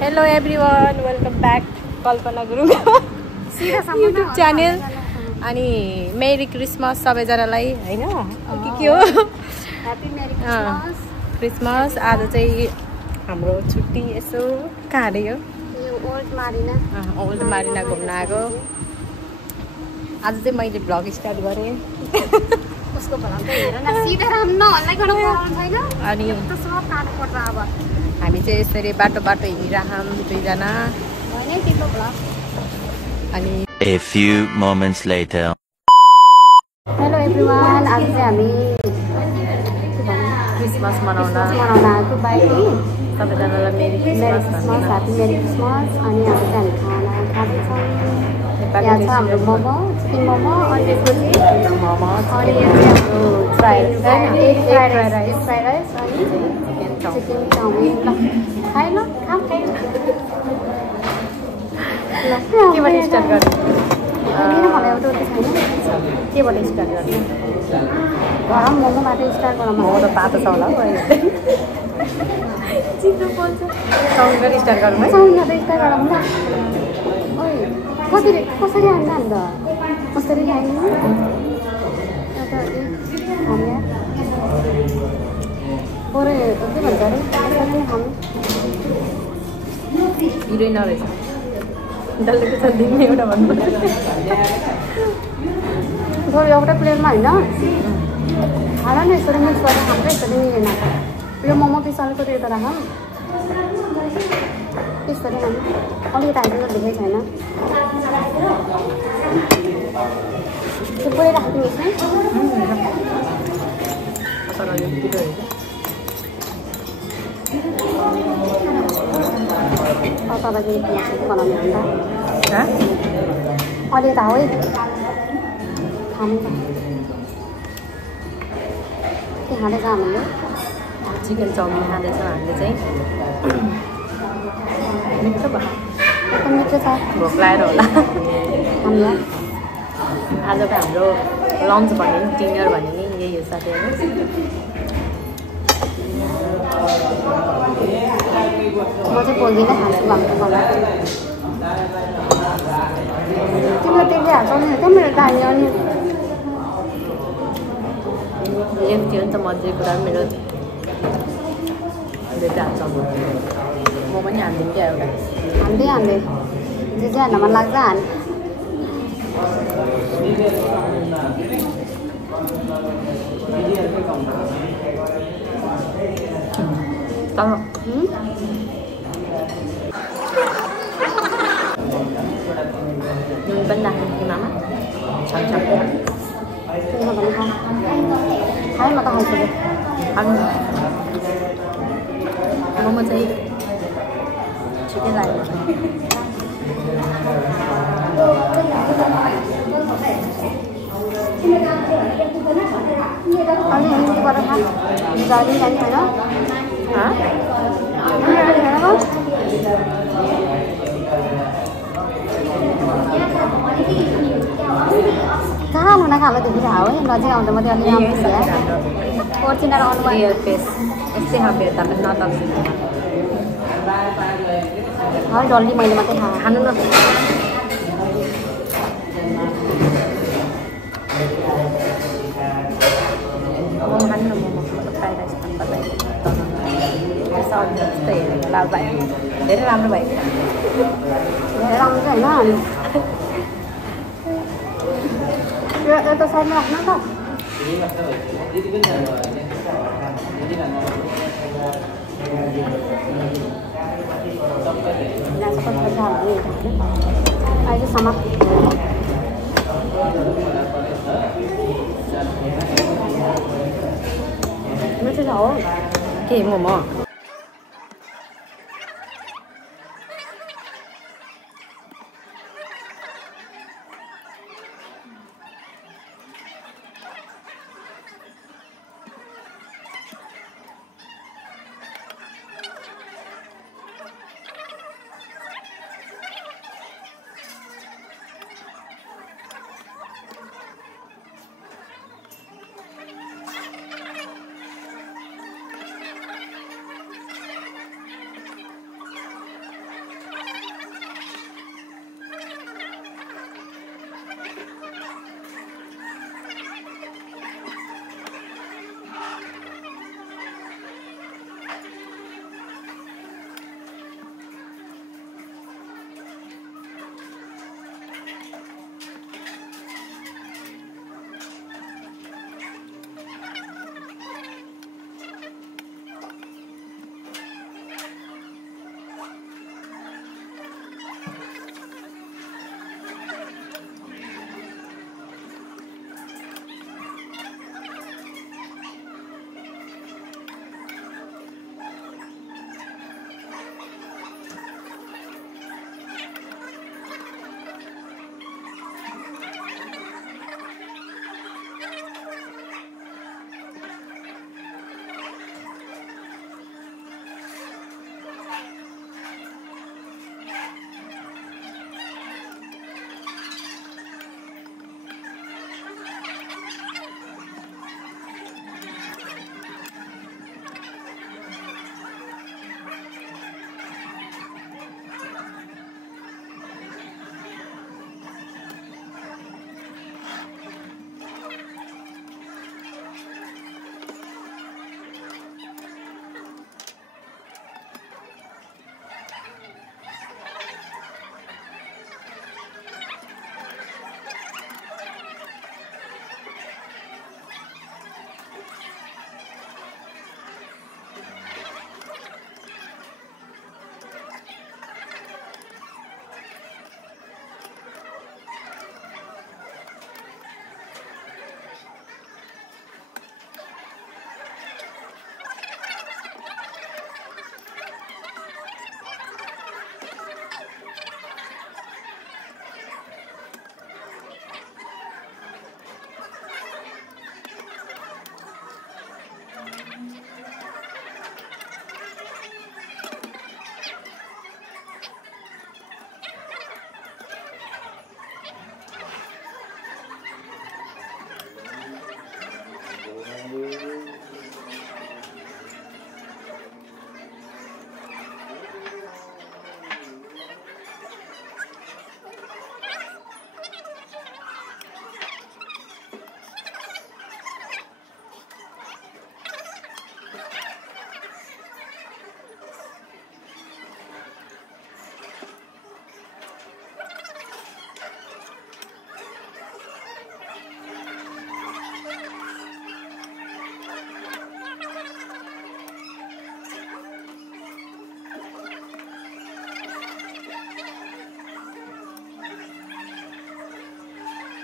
Hello everyone, welcome back कल्पना गुरुङको YouTube channel अनि मेरी Christmas सबैजनालाई हैन के हो ह्यापी मेरी क्रिसमस आज चाहिँ हाम्रो छुट्टी यसो कहाँ रे यो ओल्ड मारिना घुम्न आएको आज चाहिँ मैले भ्लग स्टार्ट गरेँ उसको भ्लग हेर न सीताराम नहल्लाइकन पाउनु छैन अनि त सब काट्नु पर्छ अब हामी चाहिँ यसरी बाटो हिँडिराखौँ दुईजना हैन तिम्रो भ्लग अनि A few moments later. Hello everyone आज चाहिँ हामी क्रिसमस मनाउन आएको बाइक सबैजनालाई merry Christmas happy merry Christmas अनि आज चाहिँ हामी खाना खाँदैछौँ यहाँ छ हाम्रो मोमो चिकन मोमो अनि त्यसपछि मोमो अनि यो चाहिँ हाम्रो फ्राइड एग फ्राइड राइस अनि चिकन चाउमिन ल खाइ ल खाऊ केबाट स्टार्ट गर्ने किन मलाई एउटा उयो छैन केबाट स्टार्ट गर्ने घरमा मोमोबाट स्टार्ट गरौँ मोमो त पातो छ होला चित्रो पोल्छ चाउमिनबाट स्टार्ट गरौँ है चाउमिनबाट स्टार्ट गरौँ ल ओइ कसरी हाल्नु अन्त कसरी खाइनु बरु के भन्छ अरे कसरी नै खानु हिरै नरहेछ डल्ले छ दिने एउटा भन्नु बरु एउटा प्लेटमा होइन हाल न यसरी मिक्स गरेर खान्छ यसरी मिलेन यो मोमो पिस अलिकति यता राखौँ त्यसरी खानु अलिकति हाल्नु देखेको छैन त्यो पुरै राखिदिनुहोस् है तपाईँले बनाउने हो नि त अहिले त हो है खानु त के खाँदैछ हामीले चिकन चाउमिन खाँदैछौँ हामीले चाहिँ मिठो भयो एकदम मिठो छ भोक लागेर होला हामीलाई आजको हाम्रो लन्च भने नि डिनर भने नि यही हो साथीहरू म चाहिँ पोल्दिनँ खान्छु भन्नु मलाई तिम्रो त्यसले हाल्छौ नि त मेरो दानी अनि लेख थियो नि त मजाले कुरा मेरो बेटा हाल्छ म पनि हालिदिउँ क्या एउटा हाल्दै जे जे हाल्न मन लाग्छ हाल नुन पनि राख्नु कि मामा छमछम खाएँ म त खाइसकेँ खानु मोमो चाहिँ छिटै लाग्यो अलि हिन्दी गरेर खा जाने जाने होइन कहाँ हुन खालो देखिरह है नजिक आउँदा मात्रै अलि राम्रो ओरिजिनल रियल फेस यस्तै खाँदै त नतक्छु है डल्ली मैले मात्रै खानु न मोमो खानु न मोमो फ्राइड राइस खानु पर्दैन जस्तै हेरेको लाभ भयो धेरै राम्रो भयो धेरै राम्रो छ होइन यता साइडमा राख्नु त अहिलेसम्म मिठो छ हो के मोमो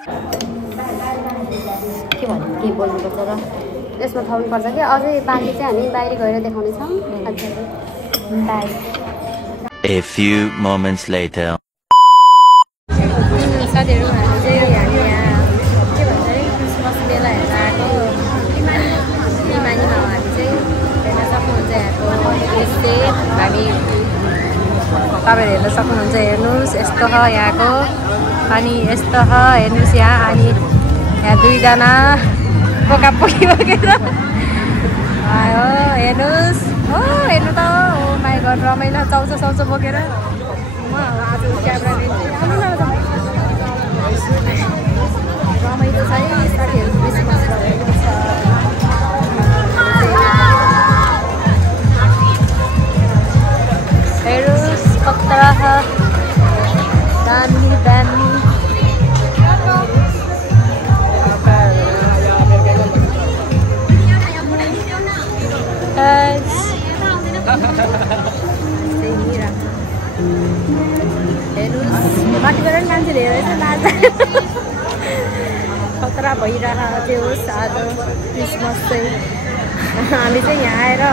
के भन्नु के बोल्नुपर्छ र यसमा थाल्नुपर्छ कि अझै बाँकी चाहिँ हामी बाहिर गएर देखाउनेछौँ। By. A few moments later. साथीहरू हामी चाहिँ यहाँ के भन्छ अरे क्रिसमस मेला हेर्न आएको इमानीमा हामी चाहिँ हेर्न सक्नुहुन्छ यहाँको यस्तै हामी तपाईँहरू हेर्न सक्नुहुन्छ हेर्नुहोस् यस्तो छ यहाँको अनि यस्तो छ हेर्नुहोस् यहाँ अनि यहाँ दुईजना पोकापोकी बोकेर आयो हेर्नुहोस् हो हेर्नु त हो माई घर रमाइलो चाउचो साउचो बोकेर म आज क्यामेरा लिन्छु रमाइलो छ है साथीहरू क्रिसमस रमाइलो छ हेर्नुहोस् कत्रा छ दामी दामी हेर्नुहोस् माथिबाट पनि मान्छेले हेरेर नाच्छ खतरा भइरहेको थियो आज क्रिसमस चाहिँ हामी चाहिँ यहाँ आएर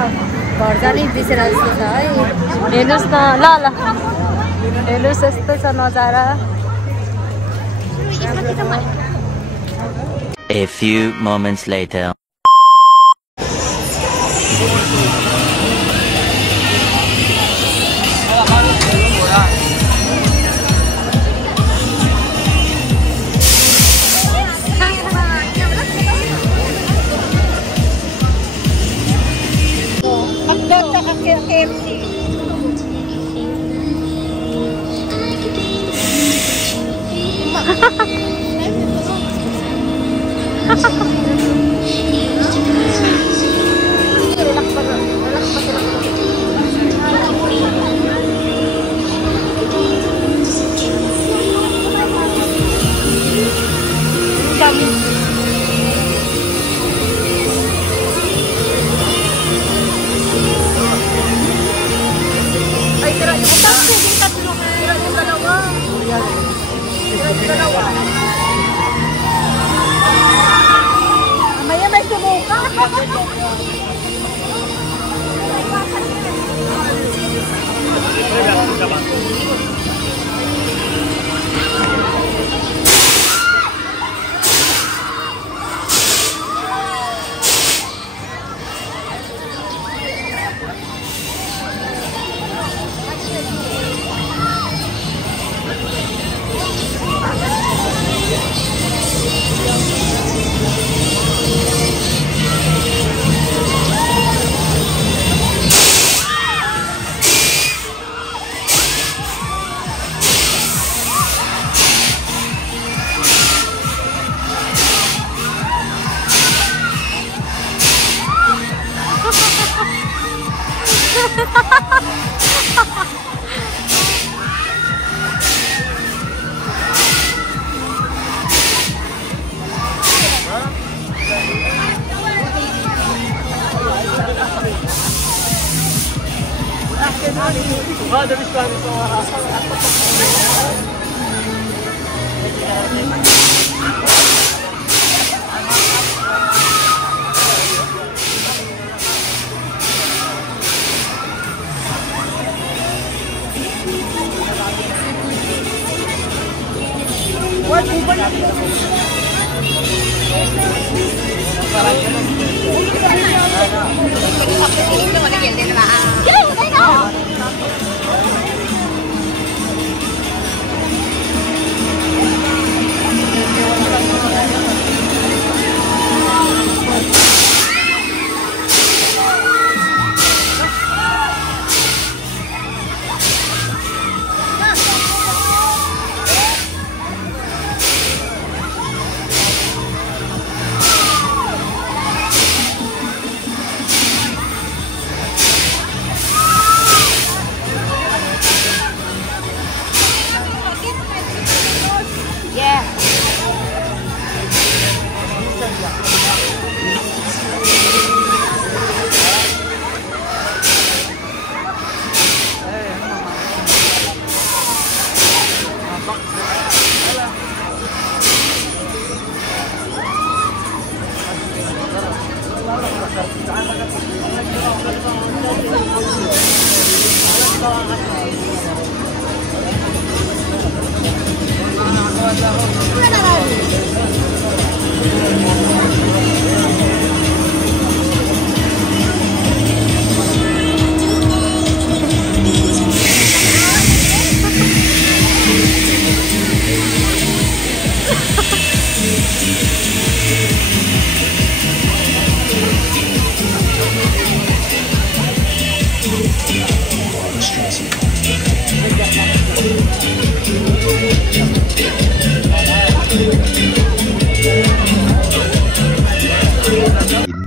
घर जानै बिर्सेर जस्तो छ है हेर्नुहोस् न ल हेर्नुहोस् यस्तो छ नजारा A few moments later.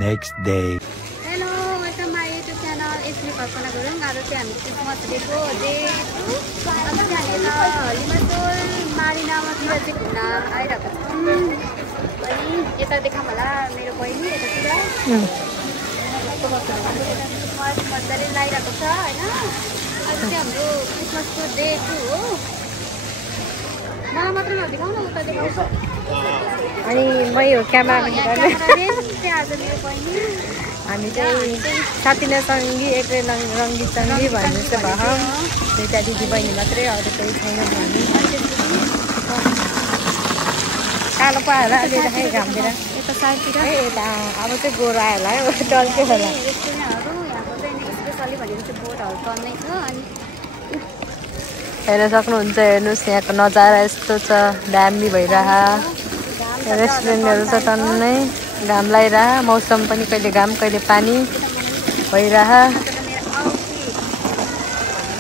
Next day. Hello, welcome my YouTube channel. It's me Kalpana Gurung. आज चाहिँ हामी क्रिसमस डेको डे 2 आज चाहिँ हामी लिमासोल मारिनामातिर चाहिँ घुम्न आइरहेको छौँ। अनि यता देखाउँ होला मेरो बहिनी यतातिर मजाले लागिरहेको छ हैन। आज चाहिँ हाम्रो क्रिसमसको डे 2 हो। मलाई मात्र नदेखाउँ न उता देखाउँछ। अनि मै हो क्यामेरा आज मेरो बहिनी हामी चाहिँ साथीना सङ्गी एक्लै रङ्गी सङ्गी भन्ने चाहिँ भयो दुईटा दिदी बहिनी मात्रै अरू कोही छैन भने कालो पायो होला अलि राखेँ घामतिर यता साइडतिर यता अब चाहिँ गोरो आयो होला है टल्क्यो होला रेस्टुरेन्टहरू यहाँको चाहिँ स्पेसली भनेको चाहिँ बोटहरू टन्नै छ। अनि हेर्न सक्नुहुन्छ हेर्नुहोस् यहाँको नजारा यस्तो छ दामी भइरह रेस्टुरेन्टहरू छ टन्नै घाम लगाइरह मौसम पनि कहिले घाम कहिले पानी भइरह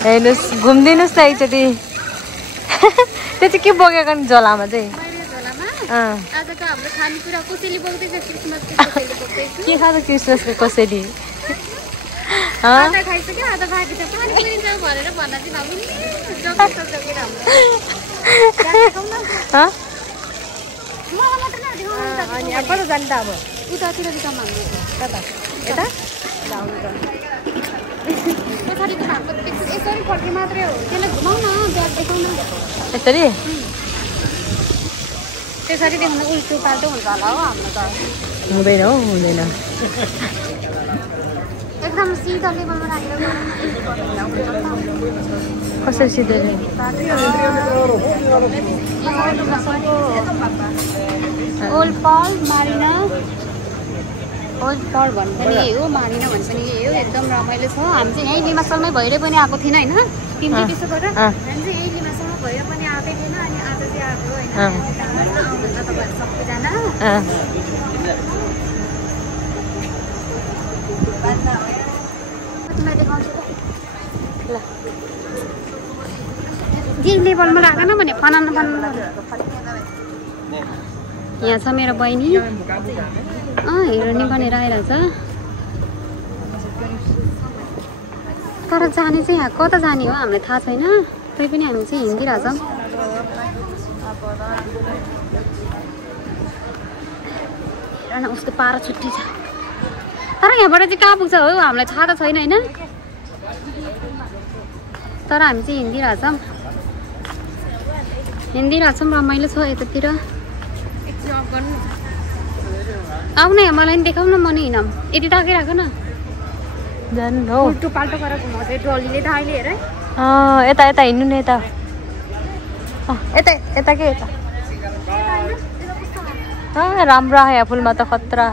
हेर्नुहोस् घुमिदिनुहोस् न एकचोटि त्यो चाहिँ के बोकेको नि झोलामा चाहिँ आजको हाम्रो खानेकुरा कसैले बोक्दैछ क्रिसमसको कसैले बोक्दैछ के खान्छ क्रिसमसको कसैले आधा खाइसक्यो आधा बाँकी छ पानी पनि जाऊ भनेर भन्न चाहिँ नमिल्ने जग्गा हाम्रो मलाई मात्र नदेखाउनु अनि अब कता जाने त अब उतातिर दिखाउँ हाम्रो कता यता पछाडिको हाम्रो यसरी फर्के मात्रै हो त्यसलाई घुमाउ न ब्याग देखाउन यसरी त्यसरी देखाउन उल्टो पाल्टो हुन्छ होला हो हाम्रो त हुँदैन हौ हुँदैन एकदम सिधा लेभलमा राखेर कसरी सिधै ओल्ड पल मारिना ओल्ड पल भन्नु पनि यही हो मारिना भन्नु पनि यही हो एकदम रमाइलो छ। हामी चाहिँ यहीँ लिमासलमै भएर पनि आएको थिएन होइन तिमी चाहिँ त्यसो गरेर हामी चाहिँ यहीँ लिमासलमा भएर पनि आएकै थिएन अनि आज चाहिँ आएको होइन आउनुहुन्छ तपाईँहरू सबैजना ल जे लेभलमा राख न भने फनाउनु यहाँ छ मेरो बहिनी हिरोनी बनेर आइरहेछ तर जाने चाहिँ यहाँ कता जाने हो हामीलाई थाहा छैन तै पनि हामी चाहिँ हिँडिरहेछौँ। उसको पारा छुट्टी छ तर यहाँबाट चाहिँ कहाँ पुग्छ हो हामीलाई थाहा त छैन होइन तर हामी चाहिँ हिँडिरहेछौँ रमाइलो छ यतातिर आऊ न मलाई पनि देखाउ न म नि हिँडौँ यति ताकिराख न जानु हौ उल्टो पाल्टो गरेर घुमाउँछ ट्रलीले त अहिले हेर यता यता हिँड्नु नि यता यता यता के यता राम्रो आयो फुलमा त खतरा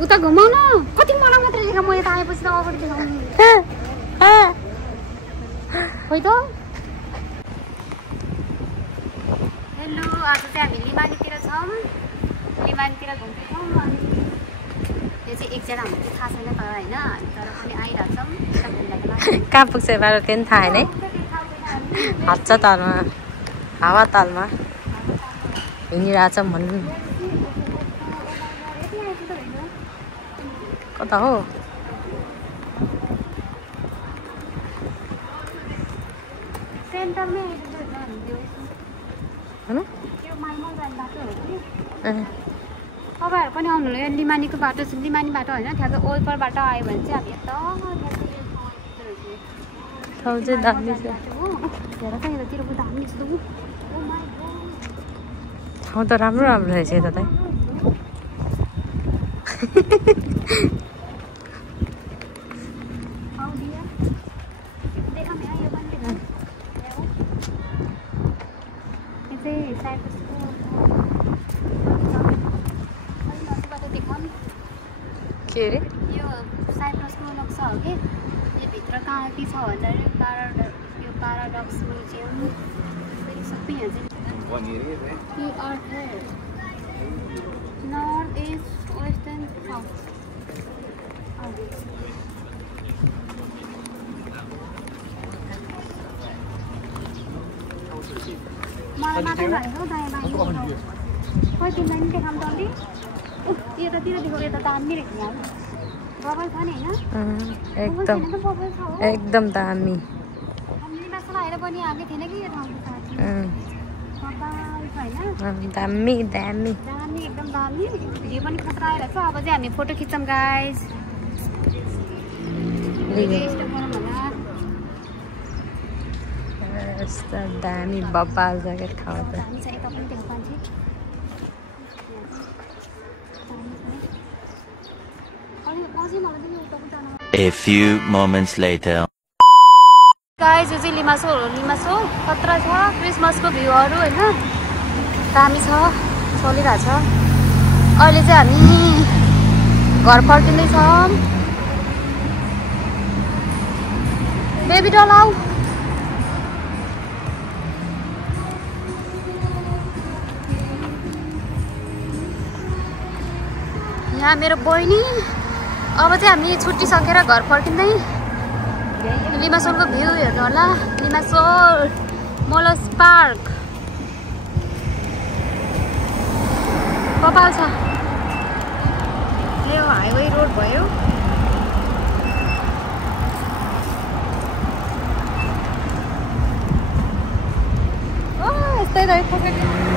उता घुमाउ न कति मलाई मात्रै देखा म यता आएपछि त अगाडि देखाउनु खोइ त। हेलो आज चाहिँ हामी लिमानीतिर छौँ लिमानीतिर घुम्दैछौँ अनि यो चाहिँ एकजना हाम्रो चाहिँ थाहा छैन तर होइन हामी तर पनि आइरहेछौँ कहाँ पुग्छ बाटो त्यो पनि थाहा होइन है हच्छ तालमा हावा तालमा हिँडिरहेछौँ भन्नु कता हो सेन्टरमै तपाईँहरू पनि आउनु होला लिमानीको बाटो लिमानी बाटो होइन त्यहाँ चाहिँ ओल्पर बाटो आयो भने चाहिँ हामी ठाउँ चाहिँ दामी छ हेर त यतातिरको दामी जस्तो ठाउँ त राम्रो राम्रो रहेछ यता त के अरे यो साइप्रसको नक्सा हो कि यो भित्र कहाँ के छ भनेर यो प्याराडक्स म्युजियम सबै यहाँ चाहिँ अर्थ नर्थ इस्ट वेस्टर्न साउथ मलाई मात्रै भनेको दायाँ बायाँ खोइ तिमीलाई नि देखाउँ त अलि यतातिर देखो यता दामी रहेछ यहाँ बबल छ नि होइन एकदम दामी हामीले मासु लगाएर पनि आएकै थिएन कि यो ठाउँको साथी बबल छ होइन दामी दामी दामी एकदम दामी भिडियो पनि खतरा आइरहेको छ अब चाहिँ हामी फोटो खिच्छौँ गाइस यस्तो दामी बब्बाल ज्याकेट खाऊ त दामी छ यता पनि देखाउ मान्छे A few moments later. Guys यो चाहिँ लिमासो खतरा छ क्रिसमसको भ्यूहरू होइन दामी छ चलिरहेछ अहिले चाहिँ हामी घर फर्किँदैछौँ बेबी डल आऊ यहाँ मेरो बहिनी अब चाहिँ हामी छुट्टी सकेर घर फर्किँदै लिमासोलको भ्यू हेर्नु होला लिमासोल मोलस पार्क कपाल छ यो हाइवे रोड भयो यस्तै रहेछ